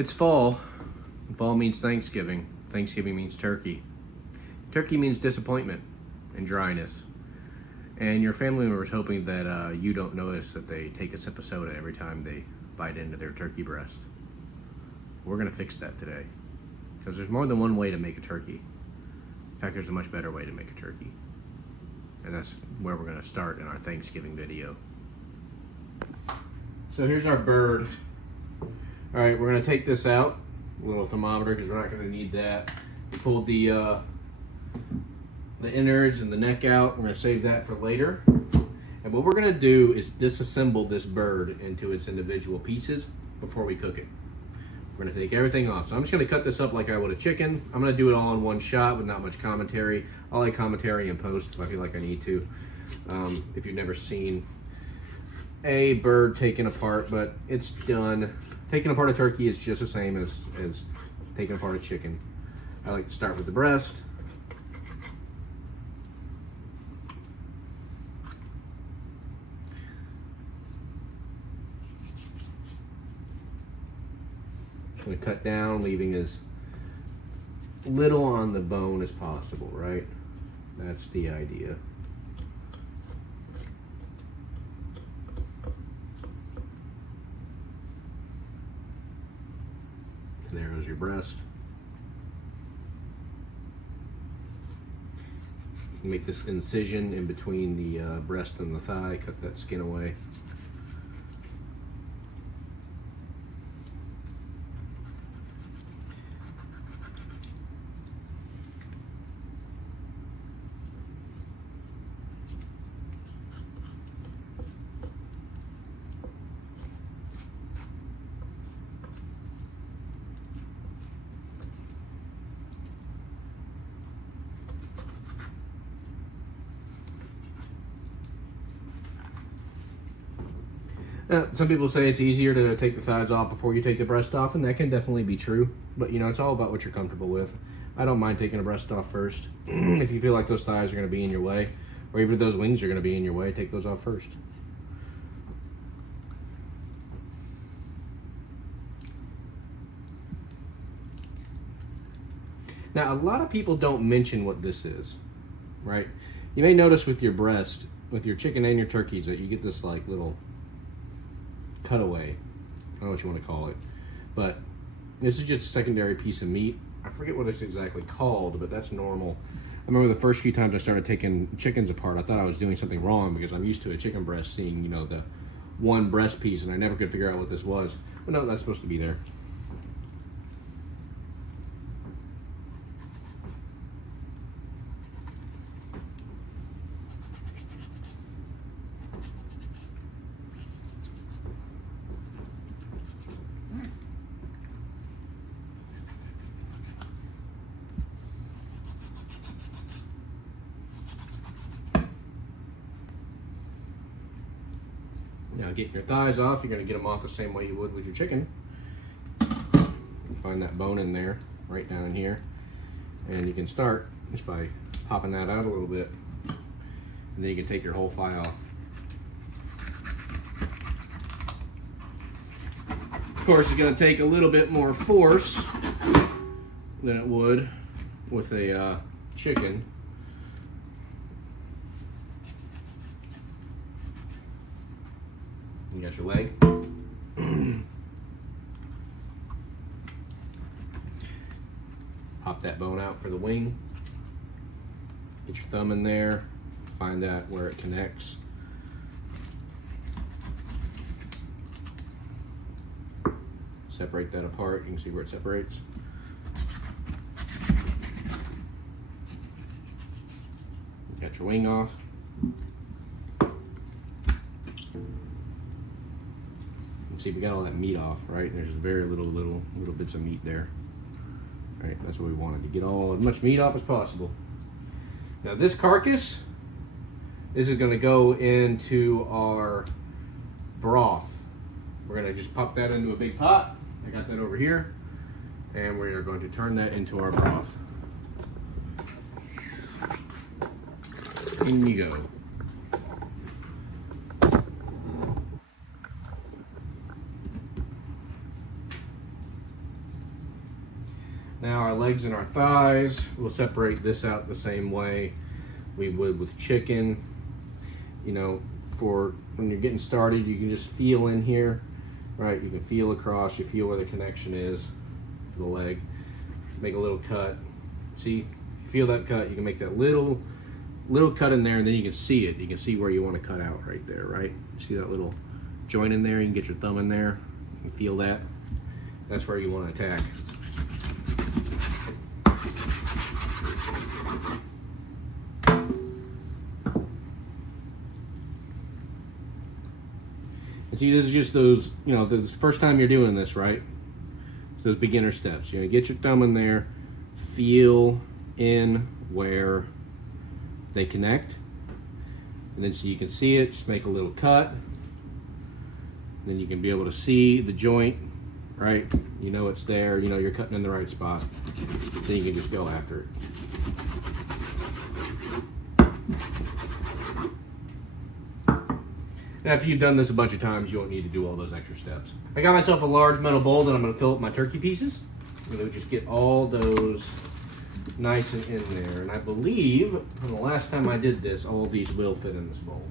It's fall. Fall means Thanksgiving. Thanksgiving means turkey. Turkey means disappointment and dryness. And your family member is hoping that you don't notice that they take a sip of soda every time they bite into their turkey breast. We're going to fix that today. Because there's more than one way to make a turkey. In fact, there's a much better way to make a turkey. And that's where we're going to start in our Thanksgiving video. So here's our bird. All right, we're going to take this out. A little thermometer, because we're not going to need that. We pulled the innards and the neck out. We're going to save that for later. And what we're going to do is disassemble this bird into its individual pieces before we cook it. We're going to take everything off. So I'm just going to cut this up like I would a chicken. I'm going to do it all in one shot with not much commentary. I'll like commentary in post if I feel like I need to. If you've never seen a bird taken apart, but it's done. Taking apart a turkey is just the same as taking apart a chicken. I like to start with the breast. We cut down, leaving as little on the bone as possible, right? That's the idea. And there goes your breast. Make this incision in between the breast and the thigh, cut that skin away. Some people say it's easier to take the thighs off before you take the breast off, and that can definitely be true. But, you know, it's all about what you're comfortable with. I don't mind taking the breast off first. If you feel like those thighs are going to be in your way, or even if those wings are going to be in your way, take those off first. Now, a lot of people don't mention what this is, right? You may notice with your breast, with your chicken and your turkeys, that you get this like little cutaway. I don't know what you want to call it, but this is just a secondary piece of meat. I forget what it's exactly called, but that's normal. I remember the first few times I started taking chickens apart, I thought I was doing something wrong because I'm used to a chicken breast seeing, you know, the one breast piece, and I never could figure out what this was. But no, that's supposed to be there. Now, getting your thighs off, you're going to get them off the same way you would with your chicken. Find that bone in there, right down in here. And you can start just by popping that out a little bit. And then you can take your whole thigh off. Of course, it's going to take a little bit more force than it would with a chicken. You got your leg. Pop that bone out for the wing. Get your thumb in there. Find that where it connects. Separate that apart. You can see where it separates. You got your wing off. See, we got all that meat off, right? And there's just very little bits of meat there. Right, that's what we wanted, to get all as much meat off as possible. Now this carcass, this is gonna go into our broth. We're gonna just pop that into a big pot. I got that over here. And we are going to turn that into our broth. In you go. Now our legs and our thighs, we'll separate this out the same way we would with chicken. You know, for when you're getting started, you can just feel in here, right? You can feel across, you feel where the connection is to the leg. Make a little cut. See, feel that cut, you can make that little cut in there, and then you can see it. You can see where you want to cut out right there, right? See that little joint in there? You can get your thumb in there and feel that. That's where you want to attack. And see, this is just those, you know, the first time you're doing this, right? It's those beginner steps. You know, get your thumb in there, feel in where they connect, and then so you can see it, just make a little cut. Then you can be able to see the joint, right? You know it's there, you know you're cutting in the right spot. Then you can just go after it. Now, if you've done this a bunch of times, you won't need to do all those extra steps. I got myself a large metal bowl that I'm going to fill up my turkey pieces. I'm going to just get all those nice and in there. And I believe from the last time I did this, all of these will fit in this bowl.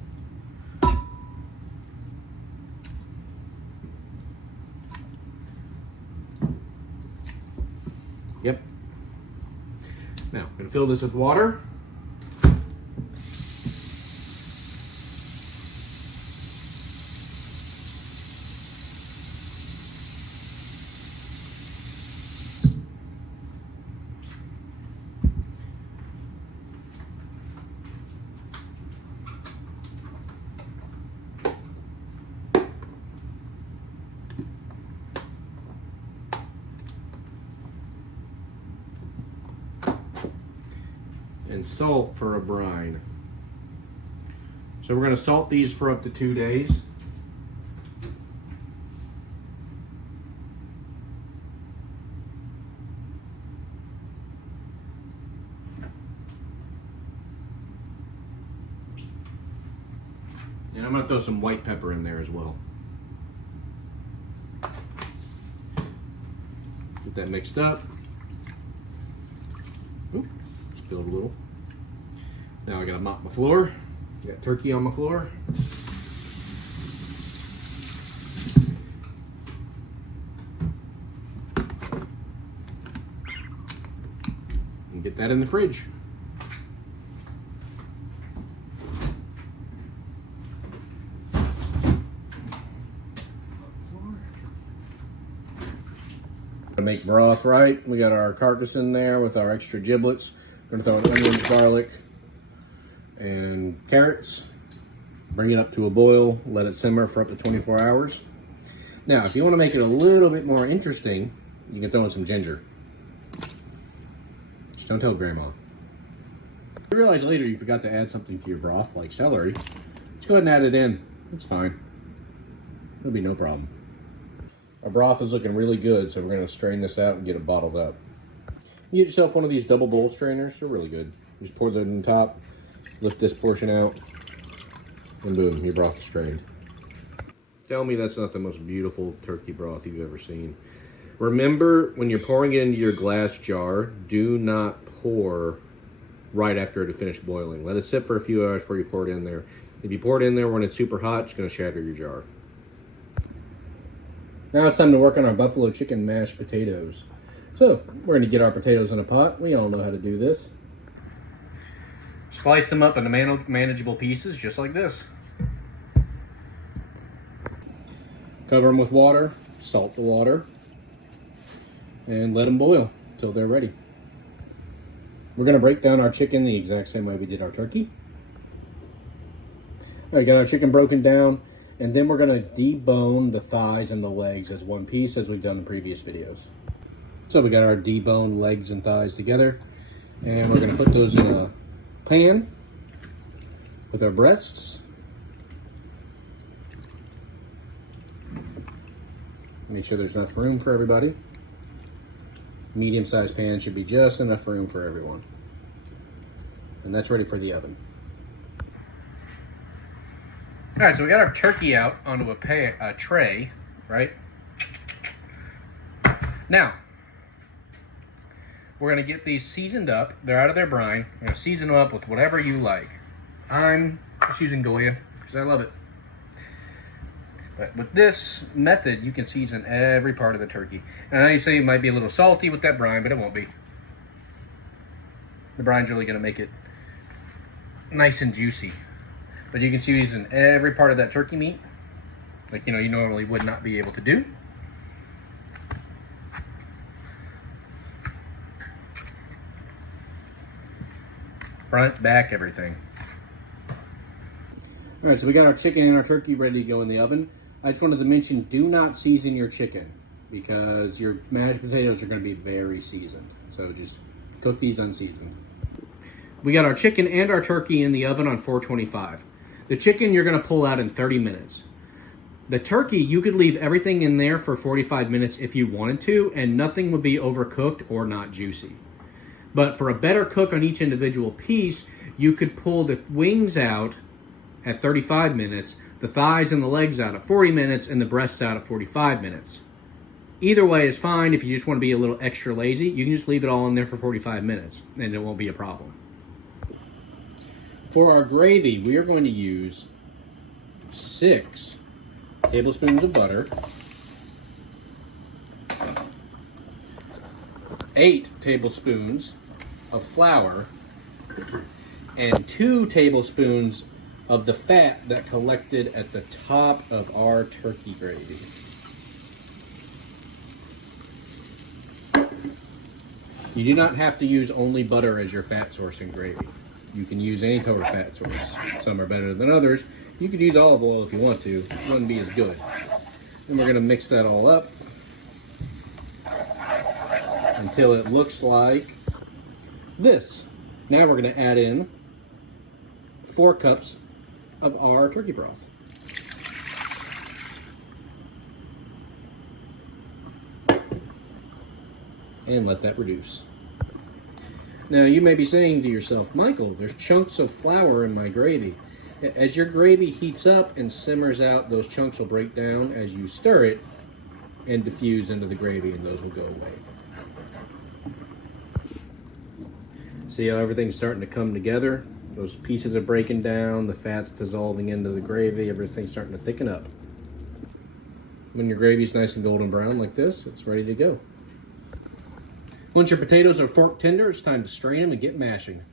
Yep. Now, I'm going to fill this with water. And salt for a brine. So we're going to salt these for up to 2 days. And I'm going to throw some white pepper in there as well. Get that mixed up. Oop, spilled a little. Now I gotta mop my floor. Got turkey on my floor. And get that in the fridge. To make broth, right? We got our carcass in there with our extra giblets. We're gonna throw in onions, garlic, and carrots. Bring it up to a boil, let it simmer for up to 24 hours. Now, if you want to make it a little bit more interesting, you can throw in some ginger. Just don't tell Grandma. If you realize later you forgot to add something to your broth, like celery, just go ahead and add it in. It's fine. It'll be no problem. Our broth is looking really good, so we're going to strain this out and get it bottled up. You get yourself one of these double bowl strainers. They're really good. You just pour that in the top, lift this portion out, and boom, your broth is strained. Tell me that's not the most beautiful turkey broth you've ever seen. Remember, when you're pouring it into your glass jar, do not pour right after it has finished boiling. Let it sit for a few hours before you pour it in there. If you pour it in there when it's super hot, it's going to shatter your jar. Now it's time to work on our buffalo chicken mashed potatoes. So, we're going to get our potatoes in a pot. We all know how to do this. Slice them up into manageable pieces, just like this. Cover them with water, salt the water, and let them boil until they're ready. We're going to break down our chicken the exact same way we did our turkey. All right, got our chicken broken down, and then we're going to debone the thighs and the legs as one piece, as we've done in previous videos. So we got our deboned legs and thighs together, and we're going to put those in a pan with our breasts. Make sure there's enough room for everybody. Medium-sized pan should be just enough room for everyone. And that's ready for the oven. All right, so we got our turkey out onto a tray, right? Now, We're gonna get these seasoned up. They're out of their brine. We're gonna season them up with whatever you like. I'm just using Goya because I love it. But with this method, you can season every part of the turkey. And I know you say it might be a little salty with that brine, but it won't be. The brine's really gonna make it nice and juicy. But you can season every part of that turkey meat, like you normally would not be able to do. Front, back, everything. All right, so we got our chicken and our turkey ready to go in the oven. I just wanted to mention, do not season your chicken because your mashed potatoes are going to be very seasoned. So just cook these unseasoned. We got our chicken and our turkey in the oven on 425. The chicken you're going to pull out in 30 minutes. The turkey, you could leave everything in there for 45 minutes if you wanted to, and nothing would be overcooked or not juicy. But for a better cook on each individual piece, you could pull the wings out at 35 minutes, the thighs and the legs out at 40 minutes, and the breasts out at 45 minutes. Either way is fine. If you just want to be a little extra lazy, you can just leave it all in there for 45 minutes, and it won't be a problem. For our gravy, we are going to use 6 tablespoons of butter, 8 tablespoons of flour, and 2 tablespoons of the fat that collected at the top of our turkey gravy. You do not have to use only butter as your fat source in gravy. You can use any total fat source. Some are better than others. You could use olive oil if you want to. It wouldn't be as good. Then we're going to mix that all up until it looks like this. Now we're going to add in 4 cups of our turkey broth. And let that reduce. Now you may be saying to yourself, Michael, there's chunks of flour in my gravy. As your gravy heats up and simmers out, those chunks will break down as you stir it and diffuse into the gravy, and those will go away. See how everything's starting to come together? Those pieces are breaking down, the fat's dissolving into the gravy, everything's starting to thicken up. When your gravy's nice and golden brown like this, it's ready to go. Once your potatoes are fork tender, it's time to strain them and get mashing.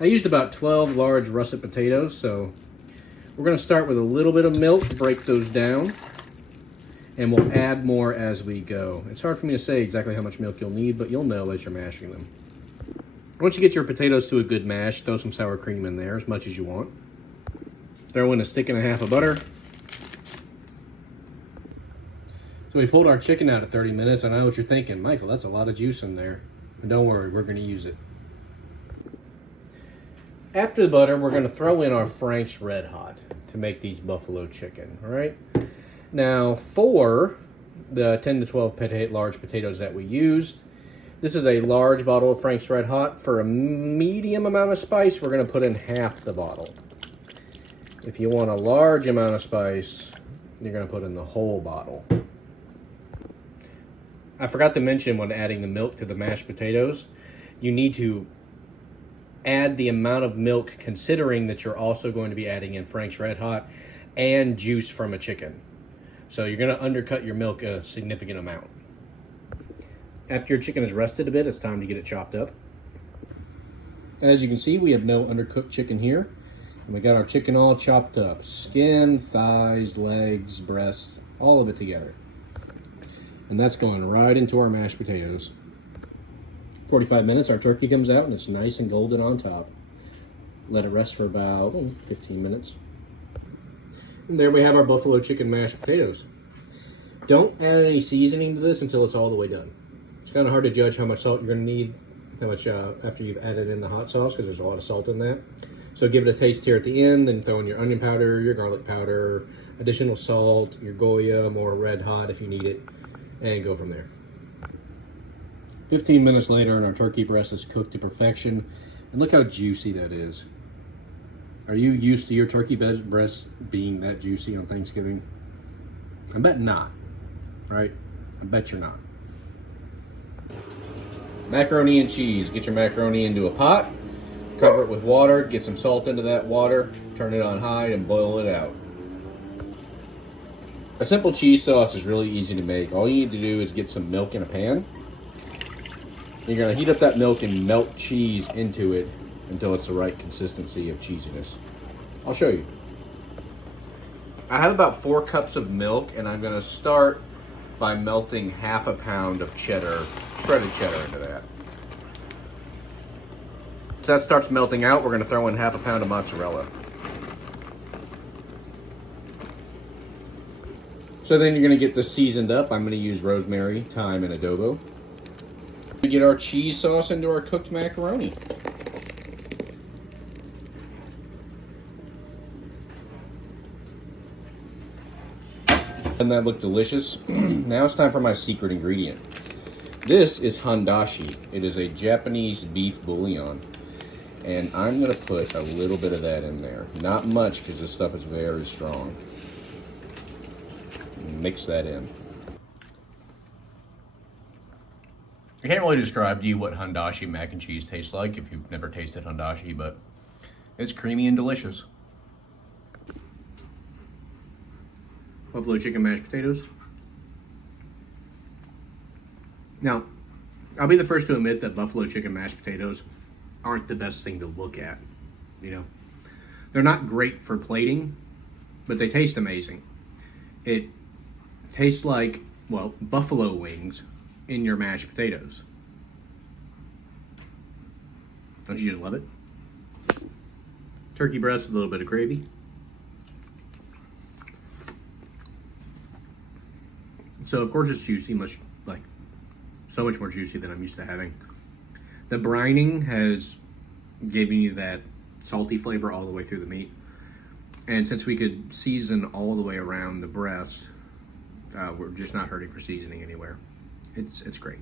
I used about 12 large russet potatoes, so we're going to start with a little bit of milk to break those down, and we'll add more as we go. It's hard for me to say exactly how much milk you'll need, but you'll know as you're mashing them. Once you get your potatoes to a good mash, throw some sour cream in there as much as you want. Throw in a stick and a half of butter. So we pulled our chicken out at 30 minutes, and I know what you're thinking, Michael, that's a lot of juice in there. But don't worry, we're going to use it. After the butter, we're going to throw in our Frank's Red Hot to make these buffalo chicken, all right? Now, for the 10 to 12 large potatoes that we used, this is a large bottle of Frank's Red Hot. For a medium amount of spice, we're going to put in half the bottle. If you want a large amount of spice, you're going to put in the whole bottle. I forgot to mention when adding the milk to the mashed potatoes, you need to add the amount of milk considering that you're also going to be adding in Frank's Red Hot and juice from a chicken. So you're going to undercut your milk a significant amount. After your chicken is rested a bit, it's time to get it chopped up. As you can see, we have no undercooked chicken here. And we got our chicken all chopped up. Skin, thighs, legs, breasts, all of it together. And that's going right into our mashed potatoes. 45 minutes, our turkey comes out and it's nice and golden on top. Let it rest for about 15 minutes. And there we have our buffalo chicken mashed potatoes. Don't add any seasoning to this until it's all the way done. It's kind of hard to judge how much salt you're going to need, how much after you've added in the hot sauce, because there's a lot of salt in that. So give it a taste here at the end, and throw in your onion powder, your garlic powder, additional salt, your Goya, more Red Hot if you need it, and go from there. 15 minutes later, and our turkey breast is cooked to perfection. And look how juicy that is. Are you used to your turkey breast being that juicy on Thanksgiving? I bet not, right? I bet you're not. Macaroni and cheese. Get your macaroni into a pot, cover it with water, get some salt into that water, turn it on high, and boil it out. A simple cheese sauce is really easy to make. All you need to do is get some milk in a pan. You're going to heat up that milk and melt cheese into it until it's the right consistency of cheesiness. I'll show you. I have about 4 cups of milk, and I'm going to start by melting half a pound of cheddar, shredded cheddar into that. Once that starts melting out, we're going to throw in half a pound of mozzarella. So then you're going to get this seasoned up. I'm going to use rosemary, thyme, and adobo. We get our cheese sauce into our cooked macaroni. Doesn't that look delicious? Now it's time for my secret ingredient. This is handashi. It is a Japanese beef bouillon. And I'm going to put a little bit of that in there. Not much, because this stuff is very strong. Mix that in. I can't really describe to you what handashi mac and cheese tastes like if you've never tasted handashi, but it's creamy and delicious. Buffalo chicken mashed potatoes. Now, I'll be the first to admit that buffalo chicken mashed potatoes aren't the best thing to look at. You know, they're not great for plating, but they taste amazing. It tastes like, well, buffalo wings in your mashed potatoes. Don't you just love it? Turkey breast with a little bit of gravy. So of course it's juicy, so much more juicy than I'm used to having. The brining has given you that salty flavor all the way through the meat. And since we could season all the way around the breast, we're just not hurting for seasoning anywhere. It's great.